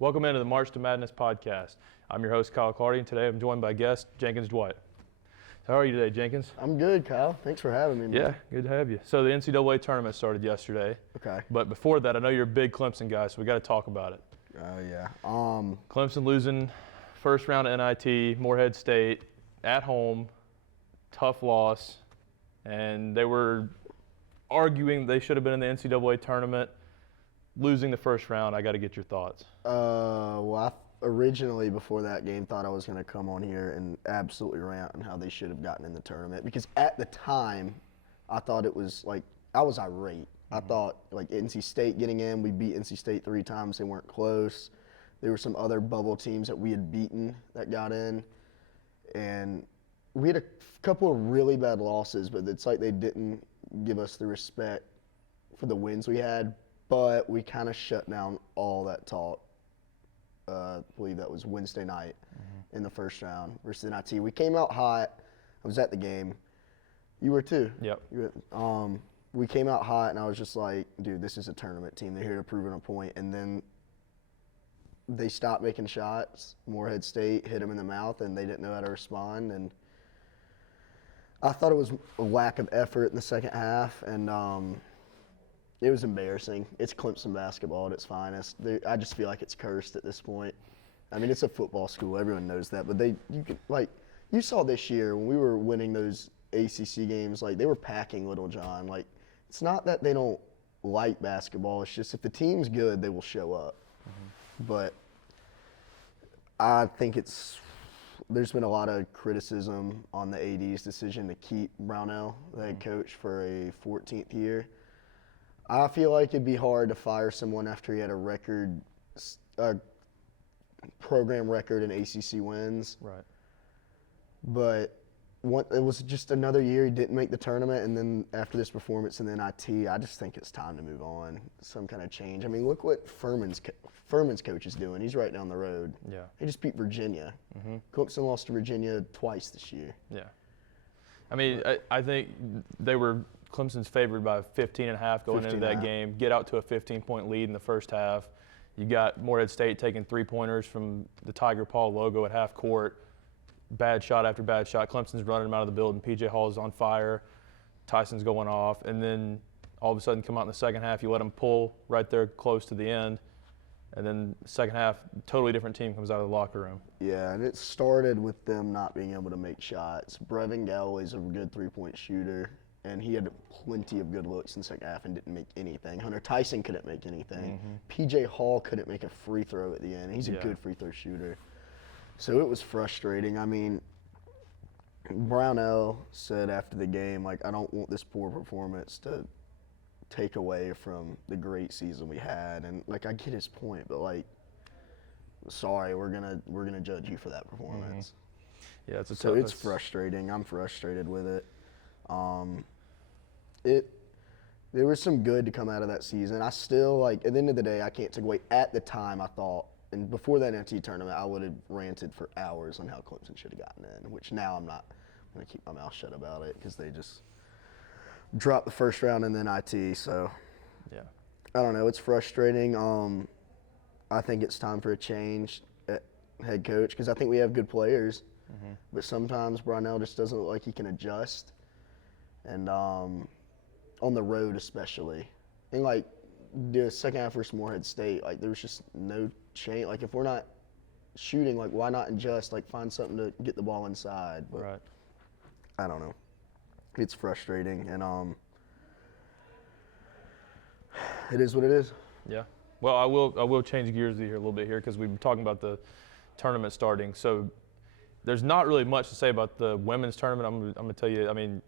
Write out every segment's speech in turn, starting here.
Welcome into the March to Madness podcast. I'm your host, Kyle Clardy, and today I'm joined by guest Jenkins Dwight. How are you today, Jenkins? I'm good, Kyle. Thanks for having me, man. Yeah, good to have you. So the NCAA tournament started yesterday. Okay. But before that, I know you're a big Clemson guy, so we got to talk about it. Oh, yeah. Clemson losing first round of NIT, Morehead State, at home, tough loss, and they were arguing they should have been in the NCAA tournament. Losing the first round, I got to get your thoughts. Well, I originally, before that game, thought I was going to come on here and absolutely rant on how they should have gotten in the tournament. Because at the time, I thought it was like, I was irate. I thought, like, NC State getting in, we beat NC State 3 times. They weren't close. There were some other bubble teams that we had beaten that got in. And we had a couple of really bad losses, but it's like they didn't give us the respect for the wins we had. But we kind of shut down all that talk. I believe that was Wednesday night in the first round versus NIT. We came out hot. I was at the game. You were too. Yep. We came out hot, and I was just like, dude, this is a tournament team. They're here to prove a point. And then they stopped making shots. Morehead State hit them in the mouth, and they didn't know how to respond. And I thought it was a lack of effort in the second half, and it was embarrassing. It's Clemson basketball at its finest. I just feel like it's cursed at this point. I mean, it's a football school. Everyone knows that. But you saw this year when we were winning those ACC games, like, they were packing Little John. Like, it's not that they don't like basketball. It's just if the team's good, they will show up. But I think there's been a lot of criticism on the AD's decision to keep Brownell, the head coach, for a 14th year. I feel like it'd be hard to fire someone after he had a program record in ACC wins. Right. But it was just another year he didn't make the tournament, and then after this performance in the NIT, I just think it's time to move on, some kind of change. I mean, look what Furman's coach is doing. He's right down the road. Yeah. He just beat Virginia. Clemson lost to Virginia twice this year. Yeah. I mean, I think they were Clemson's favored by 15.5 going into that game. Get out to a 15-point lead in the first half. You got Morehead State taking three-pointers from the Tiger Paw logo at half court. Bad shot after bad shot. Clemson's running them out of the building. P.J. Hall's on fire. Tyson's going off. And then all of a sudden come out in the second half. You let them pull right there close to the end. And then second half, totally different team comes out of the locker room. Yeah, and it started with them not being able to make shots. Brevin Galloway's a good three-point shooter, and he had plenty of good looks in the second half and didn't make anything. Hunter Tyson couldn't make anything. P.J. Hall couldn't make a free throw at the end. He's a good free throw shooter. So it was frustrating. I mean, Brownell said after the game, like, I don't want this poor performance to take away from the great season we had. And, like, I get his point, but, like, sorry, we're gonna judge you for that performance. Yeah, it's frustrating. I'm frustrated with it. There was some good to come out of that season. I still, like, at the end of the day, I can't take away. At the time, I thought, and before that NCAA tournament, I would have ranted for hours on how Clemson should have gotten in, which now I'm not. I'm going to keep my mouth shut about it because they just dropped the first round in the NIT. So, yeah, I don't know. It's frustrating. I think it's time for a change at head coach because I think we have good players, but sometimes Brownell just doesn't look like he can adjust, and on the road especially. And, like, the second half versus Morehead State, like, there was just no change. Like, if we're not shooting, like, why not adjust? Like, find something to get the ball inside. But right. I don't know. It's frustrating, and it is what it is. Yeah. Well, I will change gears here a little bit here because we've been talking about the tournament starting. So there's not really much to say about the women's tournament. I'm going to tell you, I mean,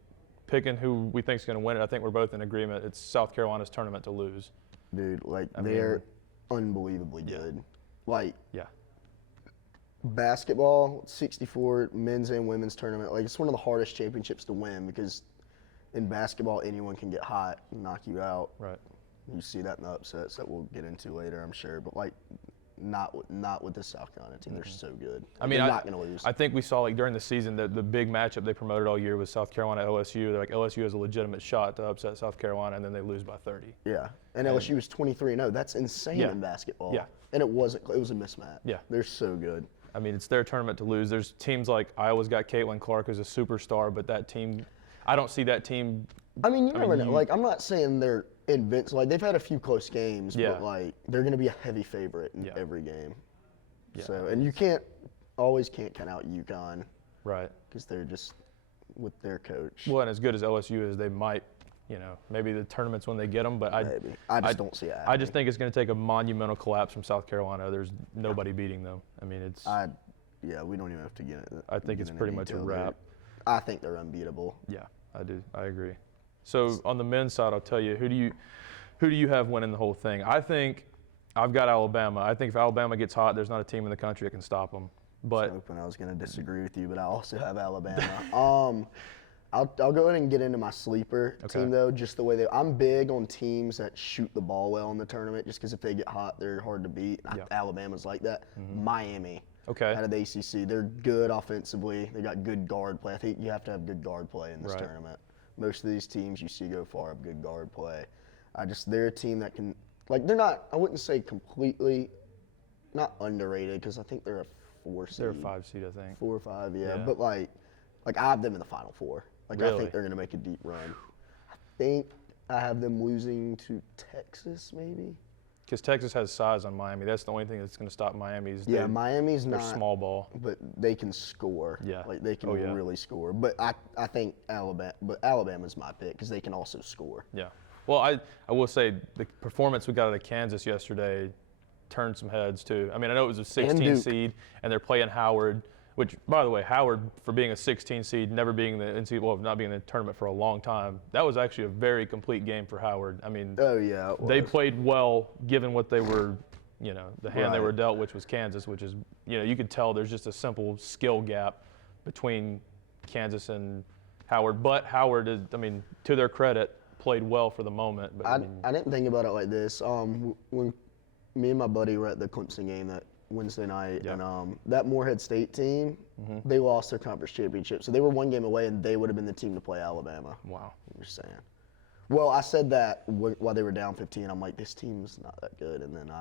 picking who we think is going to win it, I think we're both in agreement. It's South Carolina's tournament to lose. Dude, like, they're unbelievably good. Like, yeah. Basketball, 64 men's and women's tournament. Like, it's one of the hardest championships to win because in basketball, anyone can get hot and knock you out. Right. You see that in the upsets that we'll get into later, I'm sure. But, like, not with the South Carolina team. They're so good. I mean, they're not going to lose. I think we saw like during the season that the big matchup they promoted all year was South Carolina LSU. They're like LSU has a legitimate shot to upset South Carolina, and then they lose by 30. Yeah, and LSU was 23-0. That's insane Yeah. in basketball. Yeah. And it wasn't. It was a mismatch. Yeah. They're so good. I mean, it's their tournament to lose. There's teams like Iowa's got Caitlin Clark who's a superstar, but that team, I don't see that team. I mean, you never know. Like, I'm not saying they're invincible. Like, they've had a few close games, Yeah. but like they're going to be a heavy favorite in Yeah. every game. Yeah. So, and you always can't count out UConn Right. because they're just with their coach. Well, and as good as LSU is, they might, maybe the tournaments when they get them, but Maybe. I just don't see it I just think it's going to take a monumental collapse from South Carolina. There's nobody beating them. I mean, it's. Yeah, we don't even have to get it. I think it's pretty much a wrap. I think they're unbeatable. Yeah, I do. I agree. So on the men's side, I'll tell you, who do you have winning the whole thing? I think I've got Alabama. I think if Alabama gets hot, there's not a team in the country that can stop them. But I was hoping I was going to disagree with you, but I also have Alabama. I'll go ahead and get into my sleeper team though. Just the way I'm big on teams that shoot the ball well in the tournament. Just because if they get hot, they're hard to beat. Yeah. Alabama's like that. Miami. Okay. Out of the ACC, they're good offensively. They got good guard play. I think you have to have good guard play in this tournament. Most of these teams you see go far have good guard play. They're a team that can, like, they're not. I wouldn't say completely, not underrated because I think they're a 4 seed. They're a 5 seed, I think. 4 or 5, yeah. Yeah. But like I have them in the Final Four. Like I Really? think they're gonna make a deep run. I think I have them losing to Texas, maybe. Because Texas has size on Miami. That's the only thing that's going to stop Miami. Yeah, Miami's they're not small ball. but they can score. Yeah. Like they can Oh, yeah. really score. But I think Alabama's my pick because they can also score. Yeah. Well, I will say the performance we got out of Kansas yesterday turned some heads too. I mean, I know it was a 16 seed and they're playing Howard, which, by the way, Howard, for being a 16 seed, never being in the NCAA, well, not being in the tournament for a long time, that was actually a very complete game for Howard. I mean, Oh yeah. they played well given what they were, the hand they Right. were dealt, which was Kansas, which is, you could tell there's just a simple skill gap between Kansas and Howard. But Howard is, I mean, to their credit, played well for the moment. But I didn't think about it like this. When me and my buddy were at the Clemson game that Wednesday night, Yeah. and that Morehead State team, they lost their conference championship, so they were one game away, and they would have been the team to play Alabama. wow. I'm just saying. Well, I said that while they were down 15. I'm like, this team's not that good, and then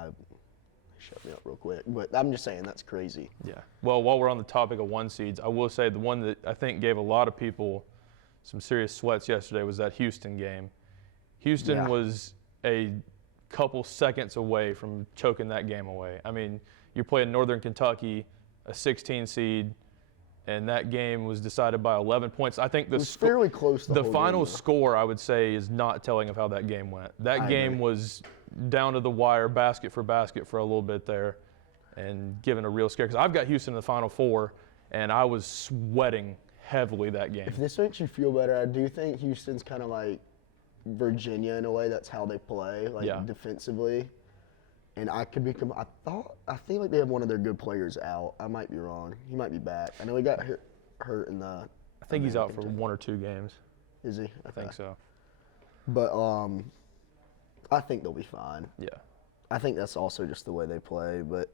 shut me up real quick. But I'm just saying that's crazy. Yeah. Well, while we're on the topic of 1 seeds, I will say the one that I think gave a lot of people some serious sweats yesterday was that Houston game. Houston Yeah. was a couple seconds away from choking that game away. I mean, you're playing Northern Kentucky, a 16 seed, and that game was decided by 11 points. I think It was fairly close. the whole final game, though. score, I would say, is not telling of how that game went. That I game agree. was down to the wire, basket for a little bit there, and given a real scare. Because I've got Houston in the Final Four, and I was sweating heavily that game. If this makes you feel better, I do think Houston's kind of like Virginia in a way. That's how they play, like Yeah. defensively. And I think like they have one of their good players out. I might be wrong. He might be back. I know he got hurt in the. I think he's out for 1 or 2 games. Is he? I think so. But I think they'll be fine. Yeah. I think that's also just the way they play. But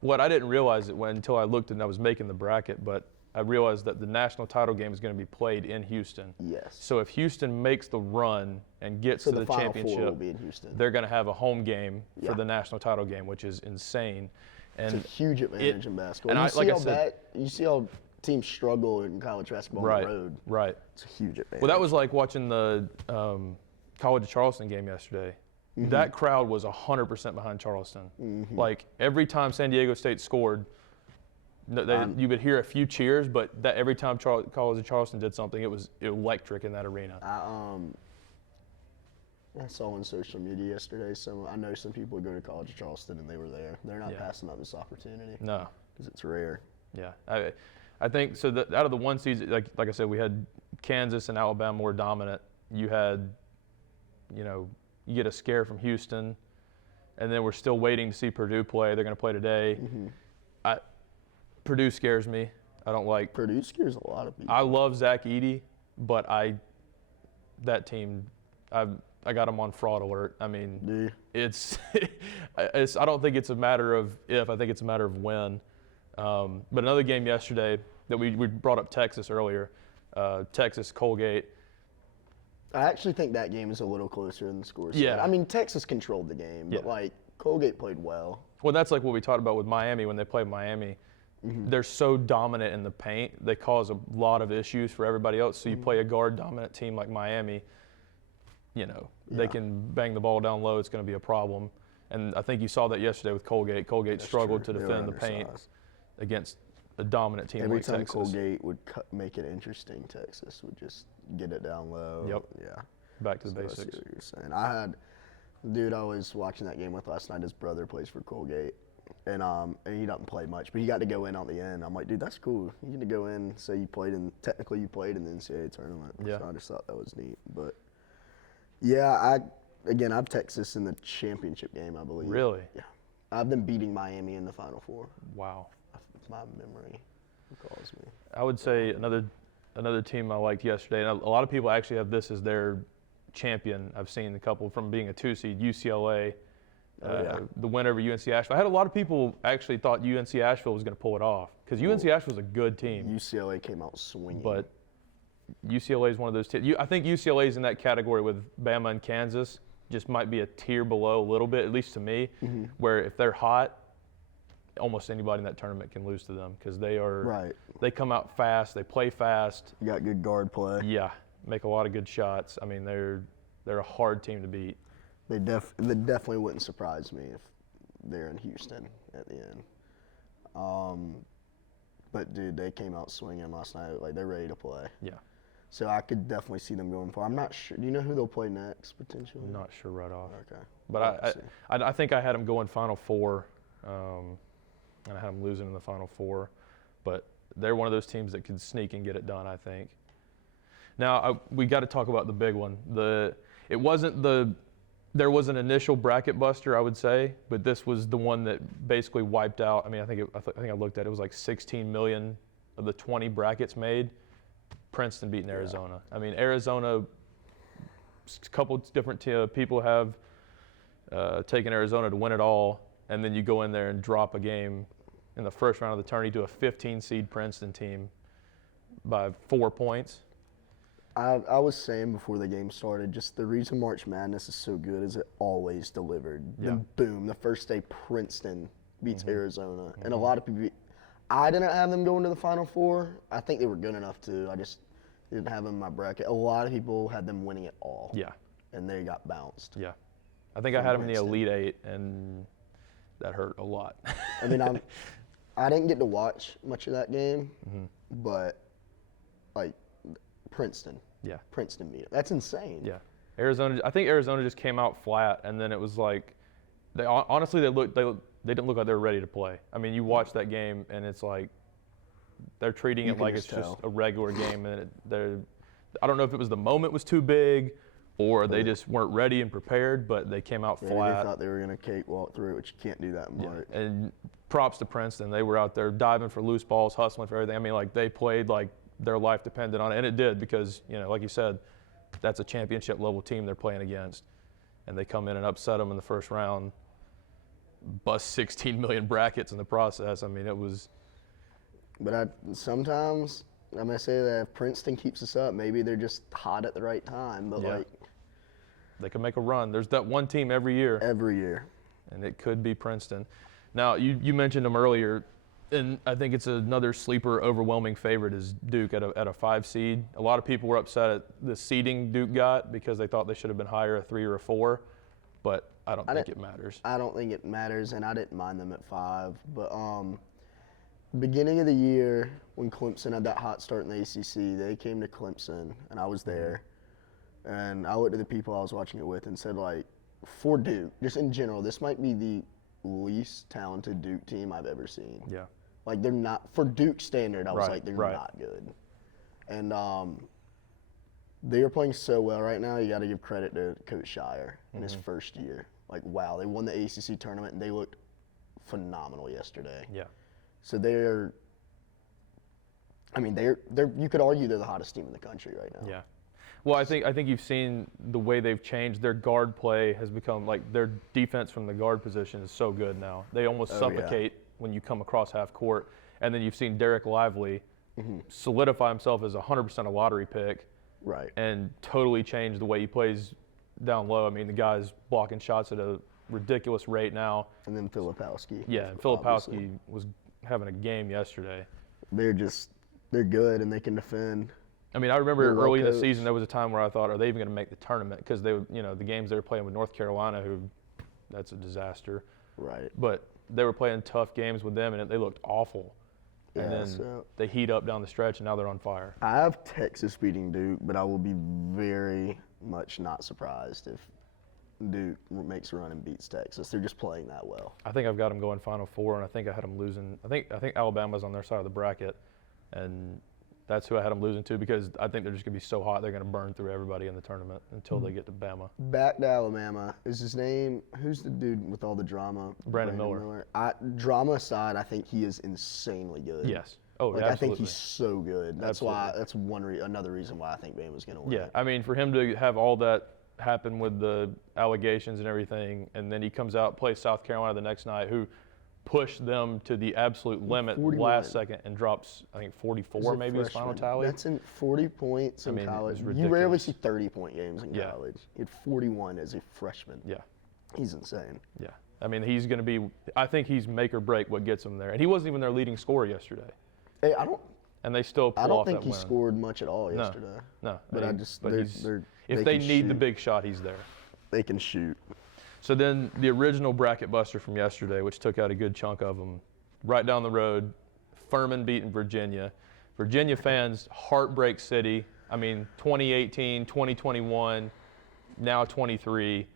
What I didn't realize until I looked and I was making the bracket, but I realized that the national title game is going to be played in Houston. yes. So if Houston makes the run and gets So to the the Final Four will championship, be in Houston. they're going to have a home game Yeah. for the national title game, which is insane. It's And a huge advantage in basketball. and You see how teams struggle in college basketball on the road. right. It's a huge advantage. Well, that was like watching the College of Charleston game yesterday. That crowd was 100% behind Charleston. Like every time San Diego State scored, you would hear a few cheers, but that every time College of Charleston did something, it was electric in that arena. I saw on social media yesterday. I know some people who go to College of Charleston and they were there. They're not Yeah. passing up this opportunity No. because it's rare. Yeah, I think so. Out of the 1 season, like I said, we had Kansas and Alabama more dominant. You had, you get a scare from Houston, and then we're still waiting to see Purdue play. They're going to play today. Purdue scares me. I don't like. Purdue scares a lot of people. I love Zach Edey, but that team, I got them on fraud alert. I mean, Do you? it's I don't think it's a matter of if. I think it's a matter of when. But another game yesterday that we brought up Texas earlier, Texas Colgate. I actually think that game is a little closer than the score said. Yeah. I mean, Texas controlled the game, but Yeah. like Colgate played well. Well, that's like what we talked about with Miami when they played Miami. They're so dominant in the paint, they cause a lot of issues for everybody else. So you play a guard-dominant team like Miami, they can bang the ball down low. It's going to be a problem. And I think you saw that yesterday with Colgate. Colgate That's struggled true. to They defend were the paint undersized. against a dominant team Every like time Texas. Colgate would make it interesting, Texas would just get it down low. Yep. Yeah. Back to the So I see basics. what you're saying. I was watching that game with last night. His brother plays for Colgate, and he doesn't play much, but he got to go in on the end. I'm like, dude, that's cool. You get to go in, say you played in the NCAA tournament. Yeah. So I just thought that was neat. But yeah, I have Texas in the championship game, I believe. Really? Yeah. I've been beating Miami in the Final Four. Wow. If my memory recalls me. I would say another team I liked yesterday, and a lot of people actually have this as their champion. I've seen a couple from being a 2 seed, UCLA, the win over UNC Asheville. I had a lot of people actually thought UNC Asheville was going to pull it off because UNC Asheville was a good team, UCLA came out swinging. but UCLA is one of those teams. I think UCLA is in that category with Bama and Kansas. Just might be a tier below a little bit, at least to me, where if they're hot, almost anybody in that tournament can lose to them because they come out fast, they play fast. You got good guard play. Yeah, make a lot of good shots. I mean, they're a hard team to beat. They definitely wouldn't surprise me if they're in Houston at the end. But dude, they came out swinging last night. Like they're ready to play. Yeah, So I could definitely see them going far. I'm not sure. Do you know who they'll play next potentially? I'm not sure right off. Okay. But I think I had them going Final Four, and I had them losing in the Final Four. But they're one of those teams that could sneak and get it done, I think. Now, we got to talk about the big one. There was an initial bracket buster, I would say, but this was the one that basically wiped out. I mean, I think I looked at it, it was like 16 million of the 20 brackets made. Princeton beating Arizona. I mean, Arizona, a couple different people have taken Arizona to win it all, and then you go in there and drop a game in the first round of the tourney to a 15-seed Princeton team by 4 points. I was saying before the game started, just the reason March Madness is so good is it always delivered. Yeah. Then boom, the first day Princeton beats Arizona, and a lot of people. I didn't have them going to the Final Four. I think they were good enough to. I just didn't have them in my bracket. A lot of people had them winning it all. Yeah. And they got bounced. Yeah. I think I had them in the Princeton. Elite Eight, and that hurt a lot. I mean, I didn't get to watch much of that game, but like Princeton. Yeah. Princeton beat it. That's insane. Yeah. I think Arizona just came out flat, and then it was like, they didn't look like they were ready to play. I mean, you watch that game, and it's like they're treating You it can like just it's tell. just a regular game, and I don't know if it was the moment was too big, or they just weren't ready and prepared, but they came out Maybe flat. they thought they were going to cakewalk through it, which you can't do that in March. And props to Princeton. They were out there diving for loose balls, hustling for everything. I mean, like, they played like their life depended on it, and it did because, like you said, that's a championship level team they're playing against, and they come in and upset them in the first round, bust 16 million brackets in the process. I mean, it was. But sometimes I'm going to say that if Princeton keeps us up, maybe they're just hot at the right time. But Yeah. like They can make a run. There's that one team every year, every year. and it could be Princeton. Now, you mentioned them earlier, and I think it's another sleeper, overwhelming favorite is Duke at a 5 seed. A lot of people were upset at the seeding Duke got because they thought they should have been higher, a 3 or a 4, but I don't think it matters. I don't think it matters, and I didn't mind them at 5. But beginning of the year, when Clemson had that hot start in the ACC, they came to Clemson, and I was there. And I looked at the people I was watching it with and said, like, for Duke, just in general, this might be the least talented Duke team I've ever seen. Yeah. Like, they're not, for Duke standard, I was Right, like, they're right. not good. And they are playing so well right now, you got to give credit to Coach Shire in his first year. Like, wow, they won the ACC tournament, and they looked phenomenal yesterday. Yeah. So they're you could argue they're the hottest team in the country right now. Yeah. Well, I think you've seen the way they've changed. Their guard play has become like their defense from the guard position is so good now. They almost suffocate when you come across half court. And then you've seen Derek Lively solidify himself as 100% a lottery pick. Right. And totally change the way he plays down low. I mean, the guy's blocking shots at a ridiculous rate now. And then Filipowski. Yeah, and Filipowski was having a game yesterday. They're good and they can defend. I mean, I remember early in the season there was a time where I thought, are they even going to make the tournament? Because they, the games they were playing with North Carolina, that's a disaster. Right. But they were playing tough games with them, and they looked awful. Yeah, and then they heat up down the stretch, and now they're on fire. I have Texas beating Duke, but I will be very much not surprised if Duke makes a run and beats Texas. They're just playing that well. I think I've got them going Final Four, and I think I had them losing. I think Alabama's on their side of the bracket, and that's who I had them losing to because I think they're just going to be so hot they're going to burn through everybody in the tournament until they get to Bama. Back to Alabama. Is his name – who's the dude with all the drama? Brandon Miller. Drama aside, I think he is insanely good. Yes. Oh, like, absolutely. I think he's so good. That's absolutely. why – that's another reason why I think Bama's going to win. Yeah, I mean, for him to have all that happen with the allegations and everything, and then he comes out, plays South Carolina the next night, who pushed them to the absolute limit 41. last second and drops, I think, 44 maybe his final tally. That's in 40 points in college. It's You rarely see 30-point games in Yeah. college. He had 41 as a freshman. Yeah. He's insane. Yeah. I mean, he's going to be – I think he's make or break what gets him there. And he wasn't even their leading scorer yesterday. Hey, and they still pull I don't off think that he win. scored much at all yesterday. No. But if they need the big shot, he's there. They can shoot. So then the original bracket buster from yesterday, which took out a good chunk of them, right down the road, Furman beating Virginia. Virginia fans, heartbreak city. I mean, 2018, 2021, now 23.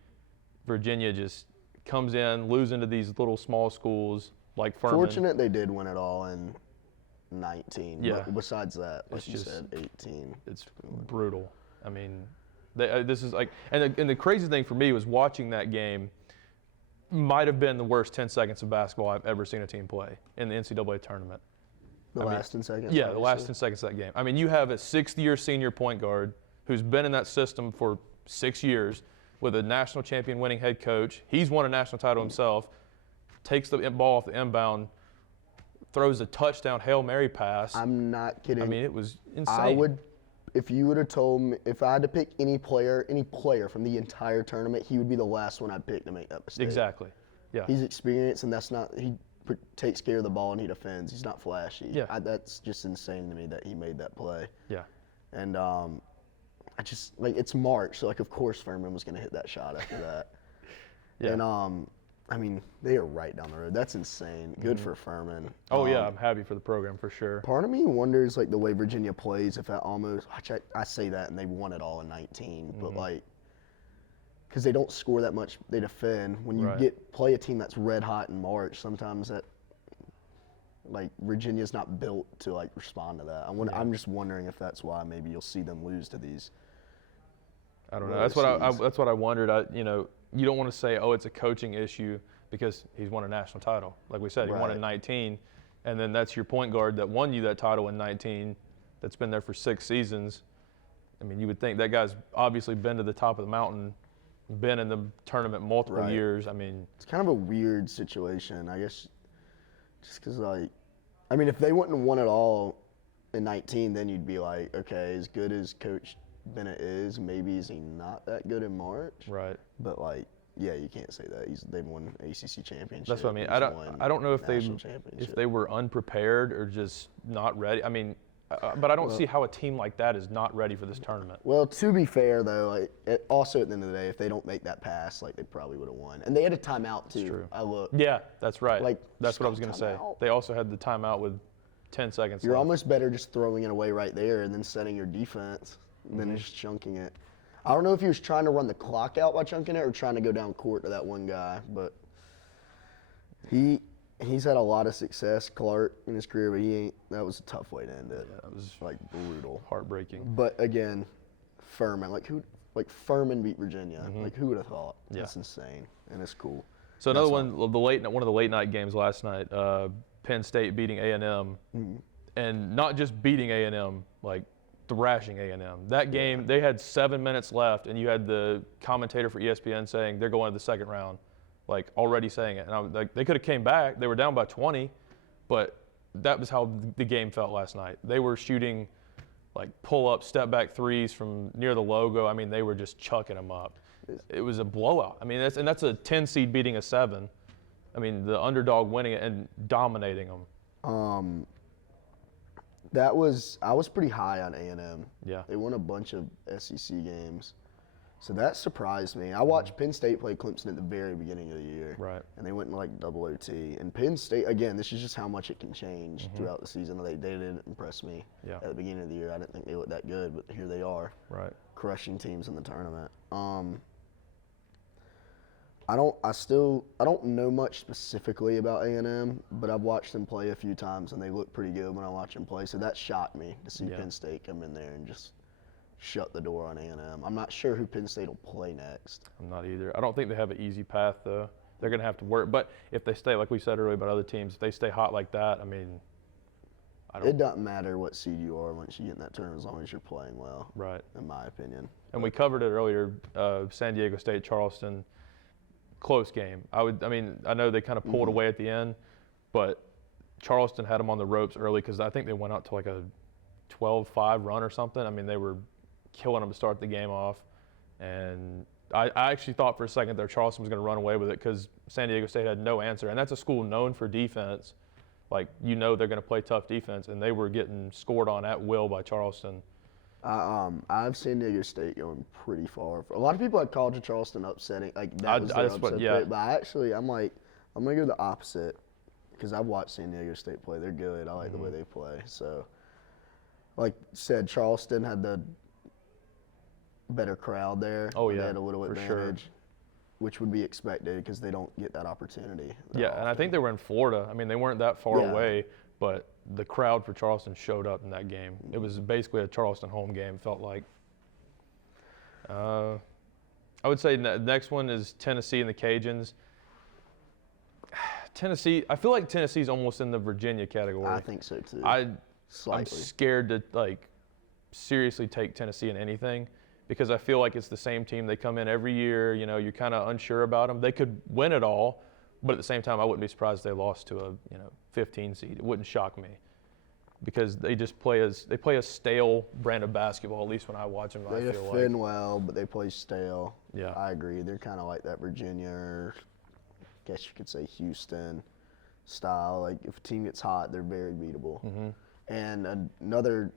Virginia just comes in, losing to these little small schools like Furman. Fortunate they did win it all in 19. Yeah. But besides that, like It's you just- said, 18. It's brutal. I mean, this is like, and the crazy thing for me was watching that game. Might have been the worst 10 seconds of basketball I've ever seen a team play in the NCAA tournament. The last 10 seconds? Yeah, the last 10 seconds of that game. I mean, you have a sixth-year senior point guard who's been in that system for 6 years with a national champion winning head coach. He's won a national title himself, takes the ball off the inbound, throws a touchdown Hail Mary pass. I'm not kidding. I mean, it was insane. I would, if you would have told me, if I had to pick any player from the entire tournament, he would be the last one I'd pick to make that mistake. Exactly. Yeah. He's experienced, and he takes care of the ball and he defends. He's not flashy. Yeah. That's just insane to me that he made that play. Yeah. And I just, like, it's March, so, like, of course Furman was going to hit that shot after that. Yeah. And, I mean, they are right down the road. That's insane. Good for Furman. Oh, yeah, I'm happy for the program for sure. Part of me wonders, like, the way Virginia plays, if that almost, I say that and they won it all in 19, but, like, because they don't score that much, they defend. When you play a team that's red hot in March, sometimes that, like, Virginia's not built to, like, respond to that. I'm just wondering if that's why maybe you'll see them lose to these. I don't know. That's what I wondered. You don't want to say, oh, it's a coaching issue because he's won a national title. Like we said, he won in 19, and then that's your point guard that won you that title in 19 that's been there for 6 seasons. I mean, you would think that guy's obviously been to the top of the mountain, been in the tournament multiple years. I mean, it's kind of a weird situation, I guess, just because, like, I mean, if they wouldn't have won it all in 19, then you'd be like, okay, as good as Coach Bennett is, maybe is he not that good in March? right. But, like, yeah, you can't say that. They've won ACC championship. That's what I mean. I don't know if they were unprepared or just not ready. I mean, but I don't see how a team like that is not ready for this tournament. Well, to be fair, though, like, also at the end of the day, if they don't make that pass, like, they probably would have won. And they had a timeout, too. That's true. I looked. Yeah, that's right. Like, that's what I was going to say. timeout. They also had the timeout with 10 seconds You're left. almost better just throwing it away right there and then setting your defense than just chunking it. I don't know if he was trying to run the clock out by chunking it or trying to go down court to that one guy, but he's had a lot of success, Clark, in his career, but that was a tough way to end it. Yeah, that was like brutal. heartbreaking. But again, Furman, Furman beat Virginia. Like, who would have thought? Yeah. That's insane, and it's cool. So another one, one of the late night games last night, Penn State beating A&M, and not just beating A&M, like thrashing A&M. That game, they had 7 minutes left, and you had the commentator for ESPN saying they're going to the second round, like already saying it. And I was like, they could have came back. They were down by 20, but that was how the game felt last night. They were shooting like pull-up, step-back threes from near the logo. I mean, they were just chucking them up. It was a blowout. I mean, that's a 10 seed beating a 7. I mean, the underdog winning it and dominating them. I was pretty high on A&M. Yeah. They won a bunch of SEC games. So that surprised me. I watched Penn State play Clemson at the very beginning of the year. Right. And they went in like double OT. And Penn State, again, this is just how much it can change throughout the season. They didn't impress me at the beginning of the year. I didn't think they looked that good, but here they are. Right. Crushing teams in the tournament. I don't know much specifically about A&M, but I've watched them play a few times, and they look pretty good when I watch them play. So that shocked me to see Penn State come in there and just shut the door on A&M. I'm not sure who Penn State will play next. I'm not either. I don't think they have an easy path, though. They're going to have to work. But if they stay, like we said earlier about other teams, if they stay hot like that, I mean, it doesn't matter what seed you are once you get in that tournament as long as you're playing well. Right. In my opinion. And we covered it earlier, San Diego State, Charleston. Close game. I know they kind of pulled away at the end, but Charleston had them on the ropes early because I think they went out to like a 12-5 run or something. I mean, they were killing them to start the game off. And I actually thought for a second that Charleston was going to run away with it because San Diego State had no answer. And that's a school known for defense. Like, they're going to play tough defense, and they were getting scored on at will by Charleston. I've San Diego State going pretty far. A lot of people had College of Charleston upsetting. Like, that was their upset pick. But I'm going to go the opposite because I've watched San Diego State play. They're good. I like the way they play. So, like said, Charleston had the better crowd there. Oh, yeah, they had a little advantage, sure. Which would be expected because they don't get that opportunity. And I think they were in Florida. I mean, they weren't that far away, but the crowd for Charleston showed up in that game. It was basically a Charleston home game, felt like. I would say the next one is Tennessee and the Cajuns. Tennessee, I feel like Tennessee's almost in the Virginia category. I think so too. I'm scared to seriously take Tennessee in anything because I feel like it's the same team. They come in every year. You're kind of unsure about them. They could win it all, but at the same time, I wouldn't be surprised if they lost to a 15 seed. It wouldn't shock me because they just play a stale brand of basketball. At least when I watch them, they defend well, but they play stale. Yeah, I agree. They're kind of like that Virginia, or I guess you could say Houston style. Like if a team gets hot, they're very beatable. And another,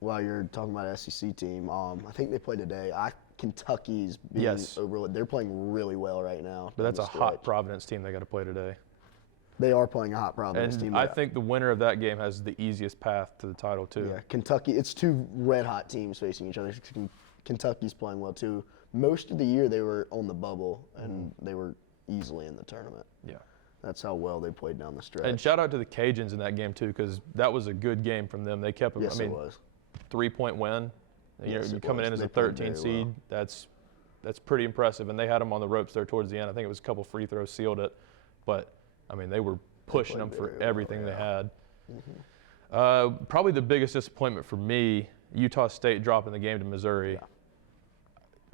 while you're talking about SEC team, I think they play today. Kentucky's being overlooked. They're playing really well right now. But that's a hot Providence team they got to play today. They are playing a hot Providence team. I think the winner of that game has the easiest path to the title too. Yeah, Kentucky. It's two red-hot teams facing each other. Kentucky's playing well too. Most of the year they were on the bubble, and they were easily in the tournament. Yeah. That's how well they played down the stretch. And shout out to the Cajuns in that game too, because that was a good game from them. They kept them. Yes, it was. 3-point win. Yes, you're coming in as a 13 seed. Well. That's pretty impressive. And they had them on the ropes there towards the end. I think it was a couple free throws sealed it, but I mean they were pushing them for everything they had. Probably the biggest disappointment for me, Utah State dropping the game to Missouri. Yeah.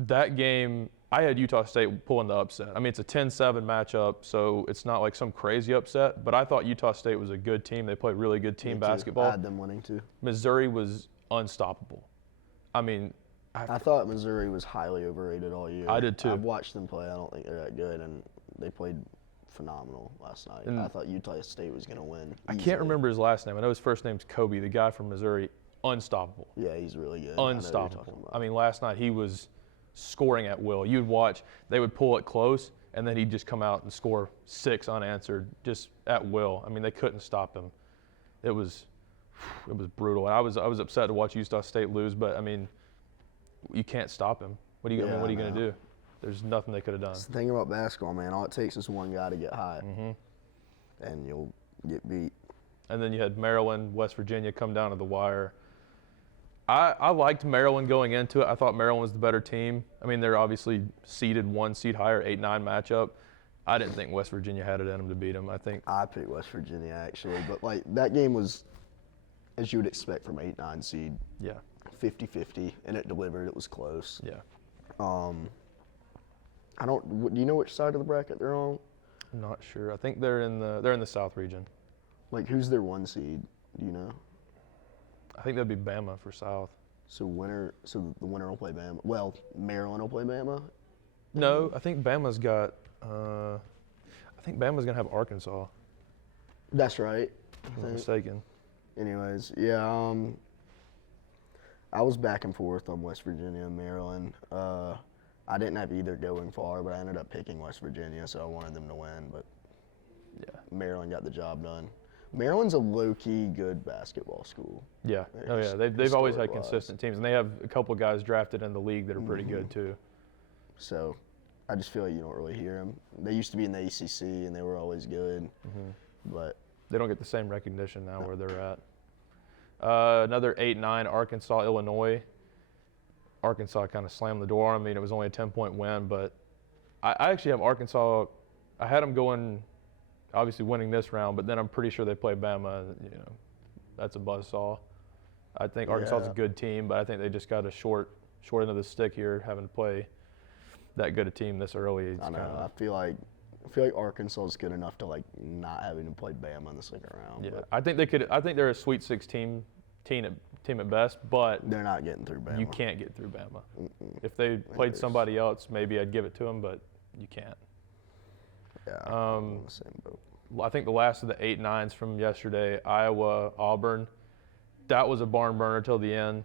That game, I had Utah State pulling the upset. I mean, it's a 10-7 matchup, so it's not like some crazy upset, but I thought Utah State was a good team. They played really good team basketball. I had them winning too. Missouri was unstoppable. I mean, I thought Missouri was highly overrated all year. I did too. I've watched them play. I don't think they're that good, and they played phenomenal last night. And I thought Utah State was going to win easily. I can't remember his last name. I know his first name's Kobe, the guy from Missouri. Unstoppable. Yeah, he's really good. Unstoppable. I mean, last night he was scoring at will. You'd watch, they would pull it close, and then he'd just come out and score 6 unanswered just at will. I mean, they couldn't stop him. It was brutal. And I was upset to watch Utah State lose, but I mean, you can't stop him. What are you going to do? There's nothing they could have done. That's the thing about basketball, man. All it takes is one guy to get hot, and you'll get beat. And then you had Maryland, West Virginia come down to the wire. I liked Maryland going into it. I thought Maryland was the better team. I mean, they're obviously seeded 1 seed higher, 8-9 matchup. I didn't think West Virginia had it in them to beat them. I picked West Virginia actually, but like that game was as you would expect from 8-9 seed. Yeah. 50-50, and it delivered. It was close. Yeah. Do you know which side of the bracket they're on? I'm not sure. I think they're in the South region. Like, who's their 1 seed? Do you know? I think that'd be Bama for South. So the winner will play Bama. Well, Maryland will play Bama. No, I think Bama's got. I think Bama's gonna have Arkansas. That's right. If I'm not mistaken. Anyways, yeah. I was back and forth on West Virginia and Maryland. I didn't have either going far, but I ended up picking West Virginia, so I wanted them to win. But Yeah. Maryland got the job done. Maryland's a low-key good basketball school. Yeah. Oh yeah. They've always had consistent teams, and they have a couple of guys drafted in the league that are pretty good too. So, I just feel like you don't really hear them. They used to be in the ACC, and they were always good, but They don't get the same recognition now where they're at. Another 8-9, Arkansas, Illinois. Arkansas kind of slammed the door on them. I mean, it was only a 10-point win, but I actually have Arkansas. I had them going, obviously winning this round, but then I'm pretty sure they play Bama. You know, that's a buzzsaw. I think Arkansas is a good team, but I think they just got a short end of the stick here, having to play that good a team this early. I know. I feel like Arkansas is good enough to like not having to play Bama in the second round. Yeah, but I think they could. I think they're a Sweet 16 team at best, but they're not getting through Bama. you can't get through Bama. If they played somebody else, maybe I'd give it to them, but you can't. Yeah, I'm in the same boat. I think the last of the 8-9s from yesterday, Iowa, Auburn, that was a barn burner till the end.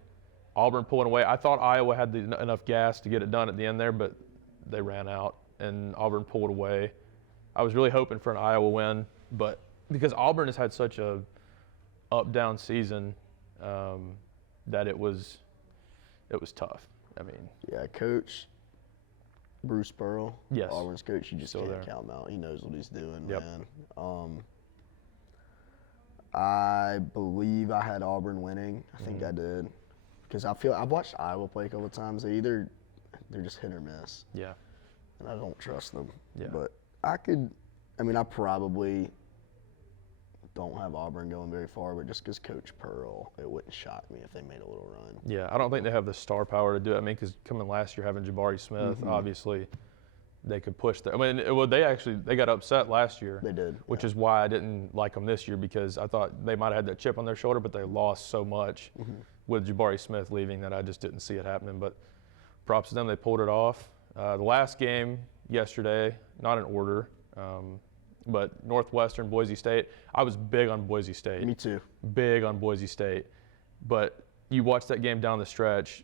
Auburn pulling away. I thought Iowa had enough gas to get it done at the end there, but they ran out, and Auburn pulled away. I was really hoping for an Iowa win, but because Auburn has had such a up-down season that it was tough. I mean, Yeah, Coach Bruce Pearl, Yes. Auburn's coach, you just Still can't there. count him out. He knows what he's doing, Yep. man. I believe I had Auburn winning. I think I did, because I've watched Iowa play a couple of times. They're just hit or miss, yeah, and I don't trust them. Yeah. But I probably don't have Auburn going very far, but just because Coach Pearl, it wouldn't shock me if they made a little run. yeah. I don't think they have the star power to do it. I mean, because coming last year having Jabari Smith, obviously, they could push that. I mean, they got upset last year. They did, which is why I didn't like them this year, because I thought they might have had that chip on their shoulder, but they lost so much with Jabari Smith leaving that I just didn't see it happening. But props to them, they pulled it off. The last game yesterday, not in order, but Northwestern, Boise State. I was big on Boise State. Me too. Big on Boise State. But you watch that game down the stretch,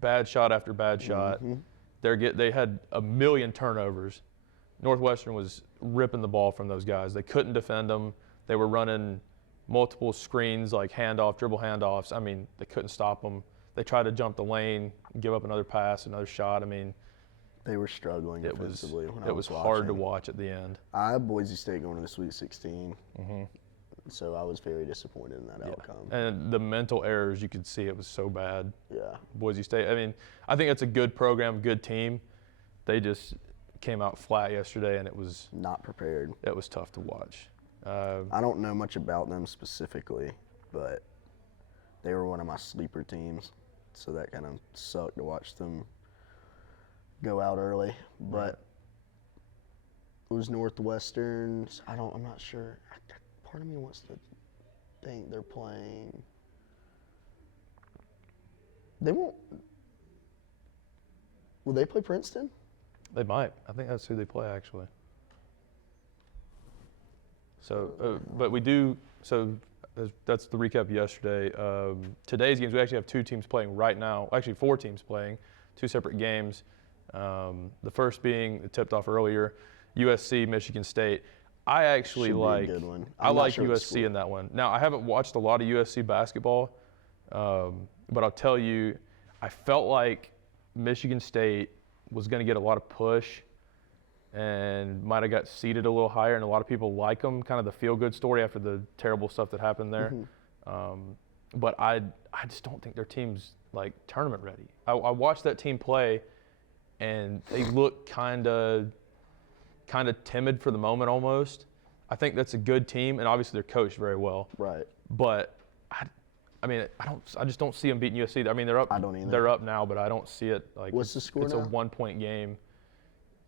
bad shot after bad shot. They had a million turnovers. Northwestern was ripping the ball from those guys. They couldn't defend them. They were running multiple screens, like dribble handoffs. I mean, they couldn't stop them. They tried to jump the lane, give up another pass, another shot. I mean, They were struggling it was defensively when I was hard to watching. watch at the end. I had Boise State going to the Sweet 16, so I was very disappointed in that outcome. And the mental errors, you could see it was so bad. Yeah. Boise State, I mean, I think it's a good program, good team. They just came out flat yesterday, and it was Not prepared. tough to watch. I don't know much about them specifically, but they were one of my sleeper teams, so that kind of sucked to watch them go out early. But it was Northwestern's. I'm not sure. Part of me wants to think they're playing. They won't. Will they play Princeton? They might. I think that's who they play, actually. So, but we do. So that's the recap yesterday. Today's games, we actually have two teams playing right now. Actually, four teams playing, two separate games. The first being tipped off earlier, USC, Michigan State. I actually Should be a like. good one. I I'm not like sure the USC score. in that one. Now, I haven't watched a lot of USC basketball, but I'll tell you, I felt like Michigan State was going to get a lot of push and might have got seated a little higher, and a lot of people like them, kind of the feel-good story after the terrible stuff that happened there. But I just don't think their team's like tournament ready. I watched that team play, and they look kind of timid for the moment almost. I think that's a good team, and obviously they're coached very well. Right. But I mean, I just don't see them beating USC. I mean, they're up. I don't either. They're up now, but I don't see it. Like, What's the score It's now? a 1-point game,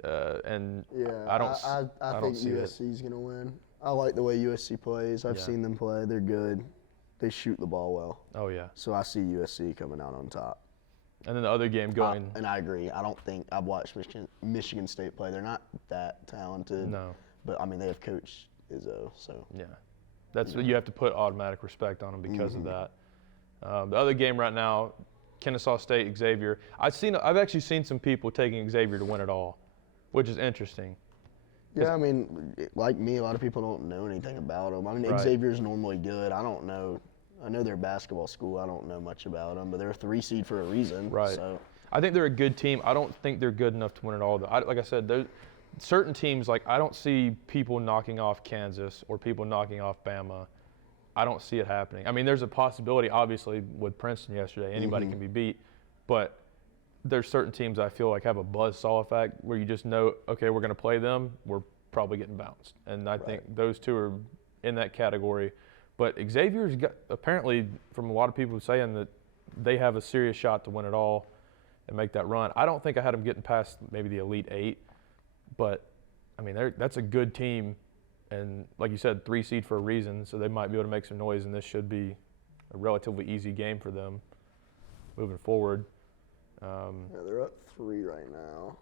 and Yeah, I don't. I don't think see it. USC's gonna win. I like the way USC plays. I've Yeah. seen them play. They're good. They shoot the ball well. Oh yeah. So I see USC coming out on top. And then the other game going. And I agree. I don't think I've watched Michigan State play. They're not that talented. No. But I mean, they have Coach Izzo. So Yeah. That's what you have to put automatic respect on them because of that. The other game right now, Kennesaw State, Xavier. I've actually seen some people taking Xavier to win it all, which is interesting. yeah, I mean, like me, a lot of people don't know anything about them. I mean, Right. Xavier's normally good. I don't know. I know they're a basketball school. I don't know much about them, but they're a 3 seed for a reason. Right. So I think they're a good team. I don't think they're good enough to win it all. Like I said, there's certain teams, like I don't see people knocking off Kansas or people knocking off Bama. I don't see it happening. I mean, there's a possibility, obviously, with Princeton yesterday. Anybody can be beat. But there's certain teams I feel like have a buzzsaw effect where you just know, okay, we're going to play them. We're probably getting bounced. And I think those two are in that category. But Xavier's got, apparently, from a lot of people saying that they have a serious shot to win it all and make that run. I don't think I had them getting past maybe the Elite Eight, but I mean, that's a good team, and like you said, 3 seed for a reason, so they might be able to make some noise, and this should be a relatively easy game for them moving forward. yeah, they're up 3 right now.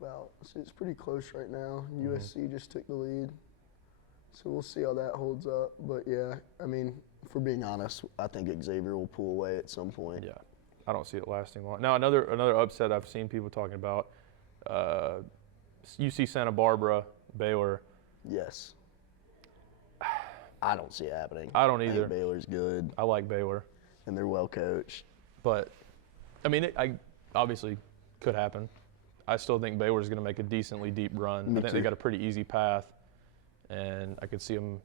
So it's pretty close right now. USC just took the lead. So we'll see how that holds up. But yeah, I mean, if we're being honest, I think Xavier will pull away at some point. Yeah, I don't see it lasting long. Now another upset I've seen people talking about, UC Santa Barbara, Baylor. Yes. I don't see it happening. I don't I either. think Baylor's good, I like Baylor, and they're well coached. but I mean, I obviously could happen. I still think Baylor's going to make a decently deep run. Me I think too. they got a pretty easy path, and I could see them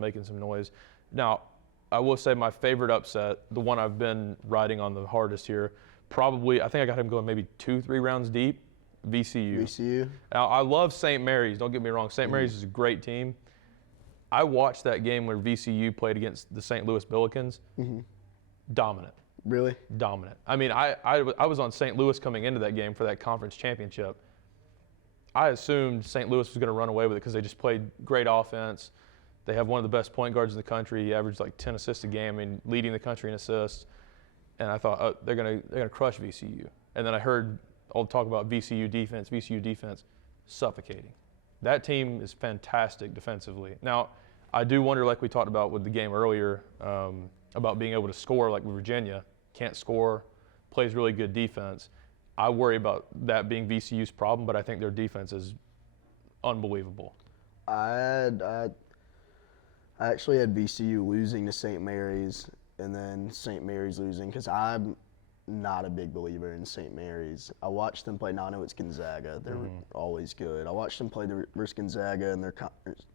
making some noise. Now, I will say my favorite upset, the one I've been riding on the hardest here, probably I think I got him going maybe 2-3 rounds deep. VCU. VCU. Now, I love St. Mary's. Don't get me wrong. St. Mary's is a great team. I watched that game where VCU played against the St. Louis Billikens. Dominant. Really? Dominant. I mean, I was on St. Louis coming into that game for that conference championship. I assumed St. Louis was going to run away with it because they just played great offense. They have one of the best point guards in the country. He averaged like 10 assists a game, I mean, leading the country in assists. And I thought, oh, they're gonna crush VCU. And then I heard all the talk about VCU defense, suffocating. That team is fantastic defensively. Now, I do wonder, like we talked about with the game earlier, about being able to score like Virginia. Can't score, plays really good defense. I worry about that being VCU's problem, but I think their defense is unbelievable. I actually had VCU losing to St. Mary's and then St. Mary's losing because I'm not a big believer in St. Mary's. I watched them play. Now I know it's Gonzaga. They're always good. I watched them play versus Gonzaga in their conference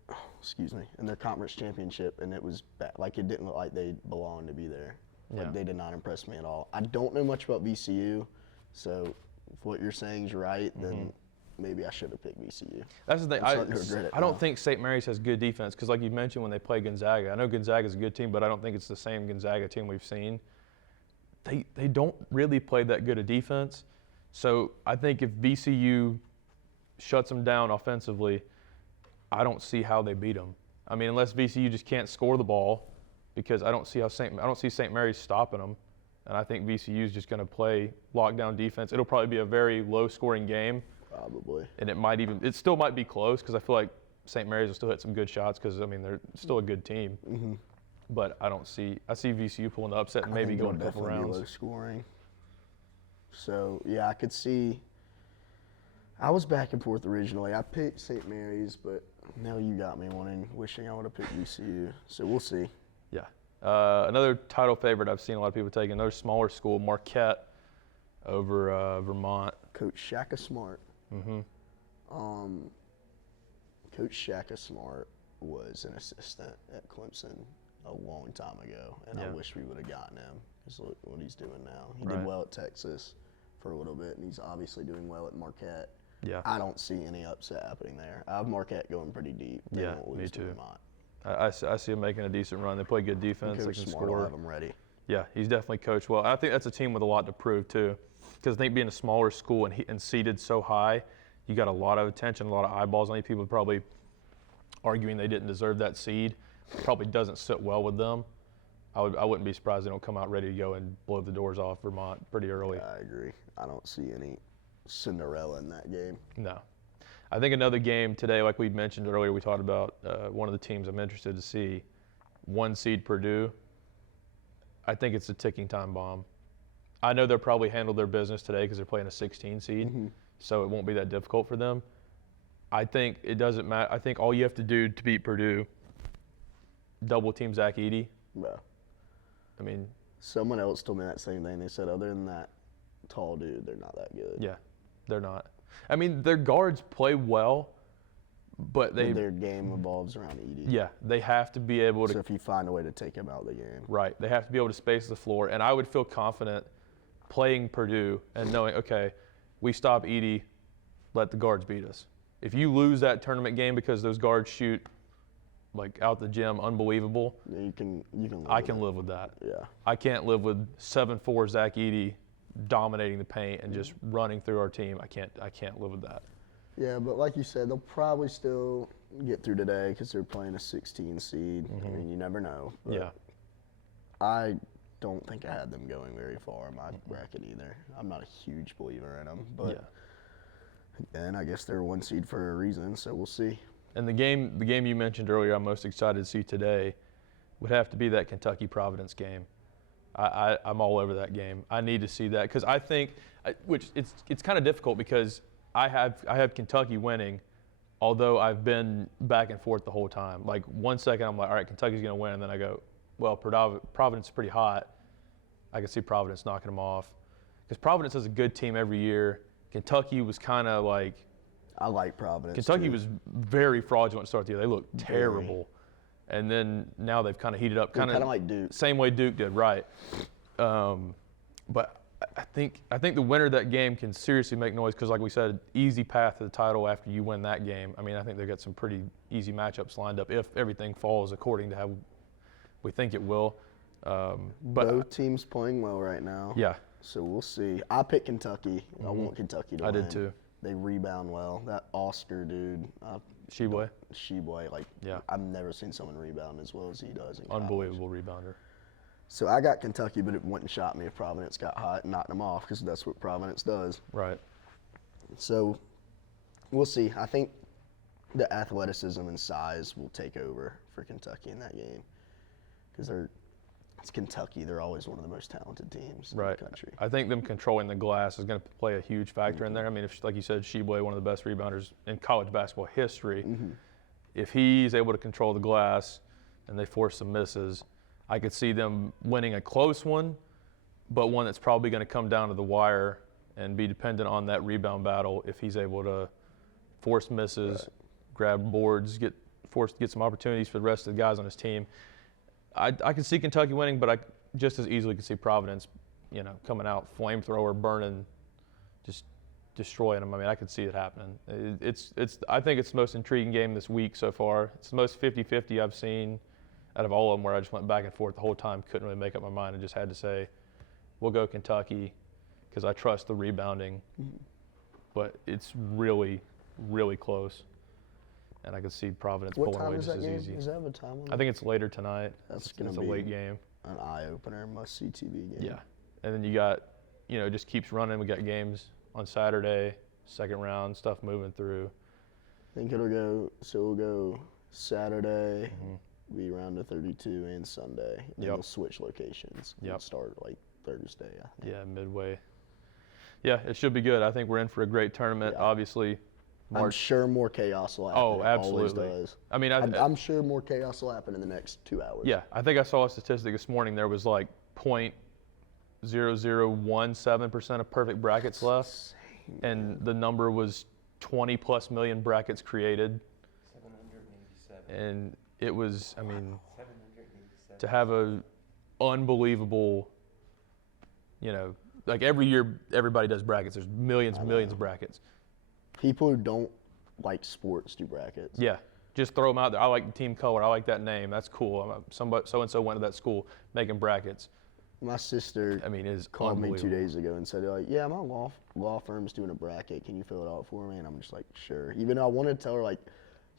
championship, and it was bad. Like, it didn't look like they belonged to be there. Yeah. Like, they did not impress me at all. I don't know much about VCU, so if what you're saying is right, then maybe I should have picked VCU. That's the thing. I'm starting to regret it I don't now. think St. Mary's has good defense because, like you mentioned, when they play Gonzaga, I know Gonzaga's a good team, but I don't think it's the same Gonzaga team we've seen. They don't really play that good a defense. So I think if VCU shuts them down offensively, I don't see how they beat them. I mean, unless VCU just can't score the ball, because I don't see St. Mary's stopping them, and I think VCU is just going to play lockdown defense. It'll probably be a very low-scoring game. Probably. And it still might be close because I feel like St. Mary's will still hit some good shots because, I mean, they're still a good team. But I see VCU pulling the upset and maybe going a couple rounds. Low scoring. So, yeah, I could see. I was back and forth originally. I picked St. Mary's, but now you got me wishing I would have picked VCU. So we'll see. Yeah. Another title favorite I've seen a lot of people taking, another smaller school, Marquette over Vermont. Coach Shaka Smart. Coach Shaka Smart was an assistant at Clemson a long time ago, and I wish we would have gotten him. Just look what he's doing now. He did well at Texas for a little bit, and he's obviously doing well at Marquette. Yeah. I don't see any upset happening there. I have Marquette going pretty deep. They won't lose me to too. Vermont. I see him making a decent run. They play good defense. They Coach can Smart will score. have them ready. Yeah, he's definitely coached well. I think that's a team with a lot to prove too, because I think being a smaller school and seeded so high, you got a lot of attention, a lot of eyeballs on you. People probably arguing they didn't deserve that seed. Probably doesn't sit well with them. I wouldn't be surprised they don't come out ready to go and blow the doors off Vermont pretty early. Yeah, I agree. I don't see any Cinderella in that game. No. I think another game today, like we mentioned earlier, we talked about one of the teams I'm interested to see, 1 seed Purdue. I think it's a ticking time bomb. I know they'll probably handle their business today because they're playing a 16 seed, so it won't be that difficult for them. I think it doesn't matter. I think all you have to do to beat Purdue, double team Zach Edey. Bro. I mean, Someone else told me that same thing. They said other than that tall dude, they're not that good. yeah, they're not. I mean, their guards play well, but Their game revolves around Edey. yeah, they have to be able to. So if you find a way to take him out of the game. Right, they have to be able to space the floor, and I would feel confident playing Purdue and knowing, okay, we stop Edey, let the guards beat us. If you lose that tournament game because those guards shoot like out the gym, unbelievable. Yeah, you can live I with can it. live with that. Yeah. I can't live with 7'4" Zach Edey dominating the paint and just running through our team. I can't live with that. Yeah, but like you said, they'll probably still get through today because they're playing a 16 seed. I mean, you never know. But Yeah. I don't think I had them going very far in my bracket either. I'm not a huge believer in them, but Yeah. and I guess they're 1 seed for a reason, so we'll see. And the game you mentioned earlier, I'm most excited to see today, would have to be that Kentucky-Providence game. I'm all over that game. I need to see that because I think, which it's kind of difficult because I have Kentucky winning, although I've been back and forth the whole time. Like 1 second I'm like, all right, Kentucky's going to win, and then I go, well, Providence is pretty hot. I can see Providence knocking them off because Providence is a good team every year. Kentucky was kind of like. I like Providence. Kentucky too. was very fraudulent to start the year. They looked terrible. And then now they've kind of heated up. Kind of like Duke. Same way Duke did, right. But I think the winner of that game can seriously make noise because, like we said, easy path to the title after you win that game. I mean, I think they've got some pretty easy matchups lined up if everything falls according to how we think it will. But both teams playing well right now. Yeah. So we'll see. I picked Kentucky. I want Kentucky to win. I did too. They rebound well. That Oscar dude. Sheboy. Like, Yeah. I've never seen someone rebound as well as he does in college. Unbelievable rebounder. So I got Kentucky, but it wouldn't shot me if Providence got hot and knocked them off because that's what Providence does. Right. So we'll see. I think the athleticism and size will take over for Kentucky in that game because it's Kentucky. They're always one of the most talented teams in the country. I think them controlling the glass is going to play a huge factor in there. I mean, if, like you said, Sheboy, one of the best rebounders in college basketball history, if he's able to control the glass and they force some misses, I could see them winning a close one, but one that's probably going to come down to the wire and be dependent on that rebound battle if he's able to force misses, grab boards, get some opportunities for the rest of the guys on his team. I can see Kentucky winning, but I just as easily could see Providence, coming out flamethrower, burning, just destroying them. I mean, I could see it happening. I think it's the most intriguing game this week so far. It's the most 50-50 I've seen out of all of them, where I just went back and forth the whole time, couldn't really make up my mind, and just had to say, we'll go Kentucky because I trust the rebounding. But it's really, really close. And I could see Providence What pulling time away is just that as game? easy. Does that have a time on it? I think it's later tonight. That's going It's to a be late game. an eye-opener, must-see TV game. Yeah. And then you got, it just keeps running. We got games on Saturday, second round, stuff moving through. I think we'll go Saturday, be around to 32, and Sunday. And then we'll switch locations. We'll start like Thursday, I think. Yeah, midway. Yeah, it should be good. I think we're in for a great tournament. Yeah. Obviously, I'm sure more chaos will happen. Oh, absolutely. It always does. I mean, I'm sure more chaos will happen in the next 2 hours. Yeah, I think I saw a statistic this morning. There was like 0.0017% of perfect brackets left, and the number was 20+ million brackets created. 787. And it was, I mean, 787. to have a unbelievable, like every year everybody does brackets. There's millions and millions of brackets. People who don't like sports do brackets. Yeah. Just throw them out there. I like the team color. I like that name. That's cool. Somebody so-and-so went to that school making brackets. My sister I mean, it's called me 2 unbelievable. days ago and said, like, yeah, my law firm's doing a bracket. Can you fill it out for me? And I'm just like, sure. Even though I wanted to tell her, like,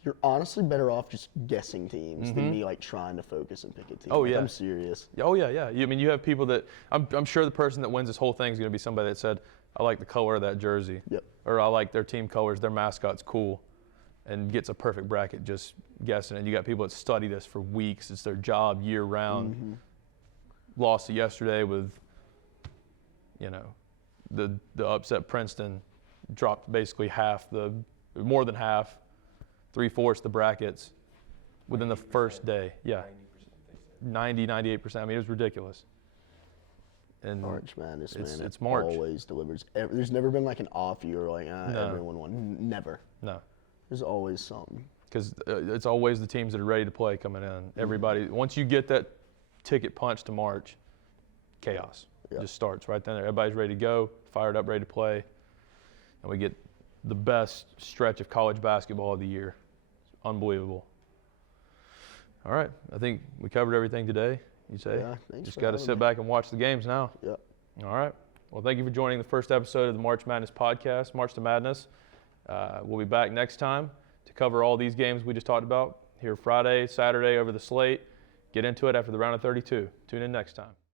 you're honestly better off just guessing teams than me, like, trying to focus and pick a team. Oh, Like, yeah. I'm serious. Oh, yeah. I mean, you have people that I'm sure the person that wins this whole thing is going to be somebody that said, I like the color of that jersey. Yep. Or I like their team colors, their mascot's cool, and gets a perfect bracket just guessing. And you got people that study this for weeks. It's their job year round. Lost to yesterday with, the upset Princeton, dropped basically more than half, 3/4 the brackets within the first day. Yeah. 90% they said. 98%. I mean, it was ridiculous. And March Madness, man. it's March. Always delivers. There's never been like an off year like, No. everyone won. Never. No. There's always something. Because it's always the teams that are ready to play coming in. Everybody, once you get that ticket punched to March, chaos just starts right then. Everybody's ready to go, fired up, ready to play, and we get the best stretch of college basketball of the year. It's unbelievable. All right, I think we covered everything today. You say? Yeah, thanks Just for got to having sit me. back and watch the games now. Yep. All right. Well, thank you for joining the first episode of the March Madness podcast, March to Madness. We'll be back next time to cover all these games we just talked about here Friday, Saturday over the slate. Get into it after the round of 32. Tune in next time.